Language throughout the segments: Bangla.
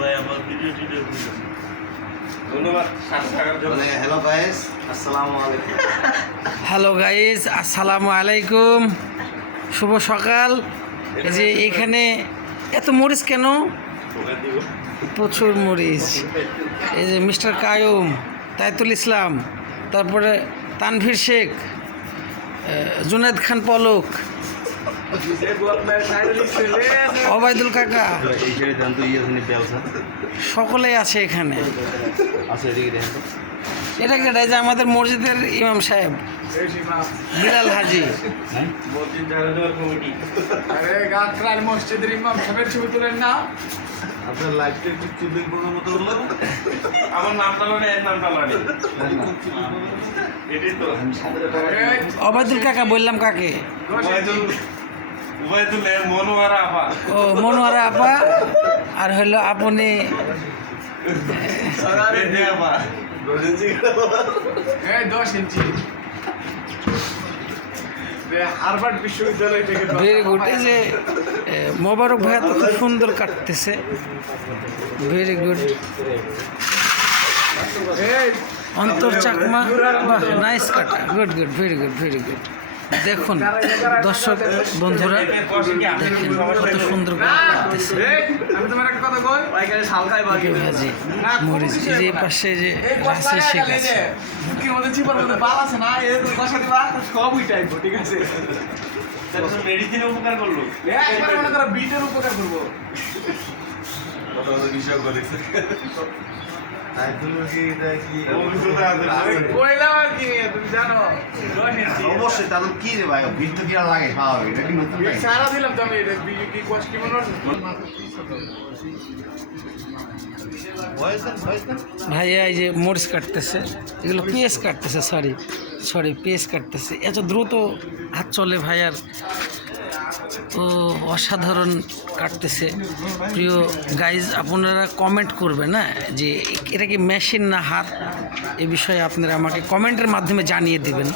ভাই আমার ভিডিও ধন্যবাদ। হ্যালো গাইস, আসসালামু আলাইকুম। হ্যালো গাইজ, আসসালামু আলাইকুম। শুভ সকাল। এই যে এখানে এত মরিচ কেন? প্রচুর মরিচ। এই যে মিস্টার কায়ুম, তাইতুল ইসলাম, তারপরে তানভীর শেখ, জুনেদ খান পলক, ওবায়দুল কাকা, সকলেই আছে এখানে। এটা কেটে যে আমাদের মসজিদের ইমাম সাহেব বিলাল হাজি। মসজিদের ইমাম সাহেবের ছবি তুলেন না। আপনার লাইফটা একটু চুদির পড়ার মতো হলো। আমার নামটা মানে এর নামটা মানে এটাই তো ওবায়দুল কাকা বললাম কাকে? উবায়দুল এর মনোয়ারা আপা। ও মনোয়ারা আপা। আর হলো আপনি আপা 10 ইঞ্চি হার্ভার্ড বিশ্ববিদ্যালয় থেকে। Very good. এই যে মোবারক ভাইয়া তো খুব সুন্দর কাটতেছে। Very good. অন্তর চাকমা, বাহ, নাইস কাটা, good good, very good, very good. দেখুন দর্শক বন্ধুরা, দেখেন কত সুন্দর করে কাটতেছে ভাজি মরিচ। এই যে পাশে যে রাসেল শেখ আছে। ঠিক আছে, মেডিসিন উপকার করলো। বিটের উপকার করবো। বিষয় করেছে অবশ্যই তাহলে কি রে ভাই ভিড় তো কি আর লাগে পাওয়া এটা কি নতুন সারা দিলাম তো আমি কি কষ্ট কি মনে ভাইয়া এই যে মরিচ কাটতেছে, এগুলো পেঁয়াজ কাটতেছে, সরি পেঁয়াজ কাটতেছে। এত দ্রুত হাত চলে ভাইয়ার, তো অসাধারণ কাটতেছে। প্রিয় গাইজ, আপনারা কমেন্ট করবেন না যে এটা কি মেশিন না হাত, এ বিষয়ে আপনারা আমাকে কমেন্টের মাধ্যমে জানিয়ে দিবেন।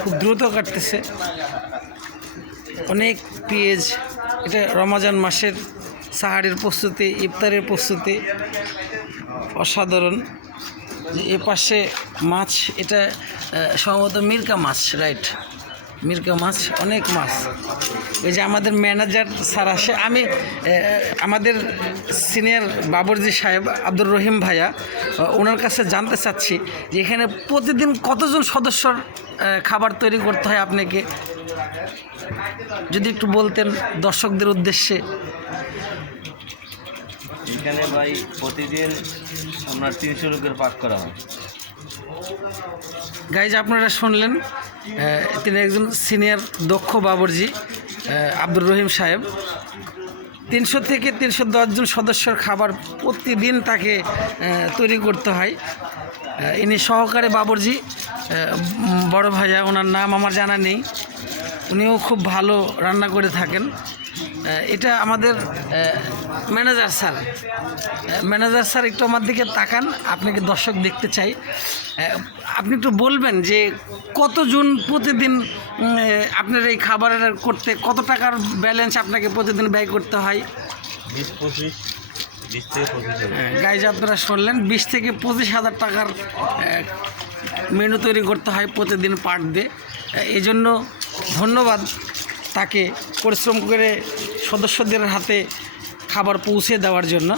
খুব দ্রুত কাটতেছে, অনেক পেঁয়াজ। এটা রমজান মাসের সাহারির প্রস্তুতি, ইফতারের প্রস্তুতি, অসাধারণ। যে এ পাশে মাছ, এটা সম্ভবত মিরকা মাছ, রাইট, মিরকা মাছ, অনেক মাছ। এই যে আমাদের ম্যানেজার স্যার আসে, আমি আমাদের সিনিয়র বাবরজি সাহেব আব্দুর রহিম ভাইয়া, ওনার কাছে জানতে চাচ্ছি যে এখানে প্রতিদিন কতজন সদস্যর খাবার তৈরি করতে হয় আপনাকে, যদি একটু বলতেন দর্শকদের উদ্দেশ্যে। এখানে ভাই প্রতিদিন আপনার 300 লোকের পাক করা হয়। গাইজ আপনারা শুনলেন, তিনি একজন সিনিয়র দক্ষ বাবরজি আব্দুর রহিম সাহেব। 300 থেকে 310 জন সদস্যর খাবার প্রতিদিন তাকে তৈরি করতে হয়। ইনি সহকারী বাবরজি, বড় ভাইয়া, ওনার নাম আমার জানা নেই, উনিও খুব ভালো রান্না করে থাকেন। এটা আমাদের ম্যানেজার স্যার। ম্যানেজার স্যার একটু আমার দিকে তাকান, আপনাকে দর্শক দেখতে চাই। আপনি একটু বলবেন যে কতজন প্রতিদিন আপনার এই খাবার করতে কত টাকার ব্যালেন্স আপনাকে প্রতিদিন ব্যয় করতে হয়? 20-25 থেকে 25। গাইজ আপনারা শুনলেন, 20 থেকে 25,000 টাকার মেনু তৈরি করতে হয় প্রতিদিন পার ডে। এই জন্য ধন্যবাদ তাকে পরিশ্রম করে সদস্যদের হাতে খাবার পৌঁছে দেওয়ার জন্য।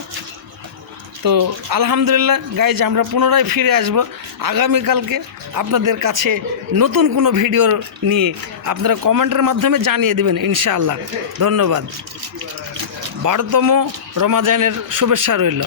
তো আলহামদুলিল্লাহ গাইজ, আমরা পুনরায় ফিরে আসব আগামীকালকে আপনাদের কাছে নতুন কোনো ভিডিও নিয়ে। আপনারা কমেন্টের মাধ্যমে জানিয়ে দেবেন ইনশাআল্লাহ। ধন্যবাদ। 12তম রমাজানের শুভেচ্ছা রইল।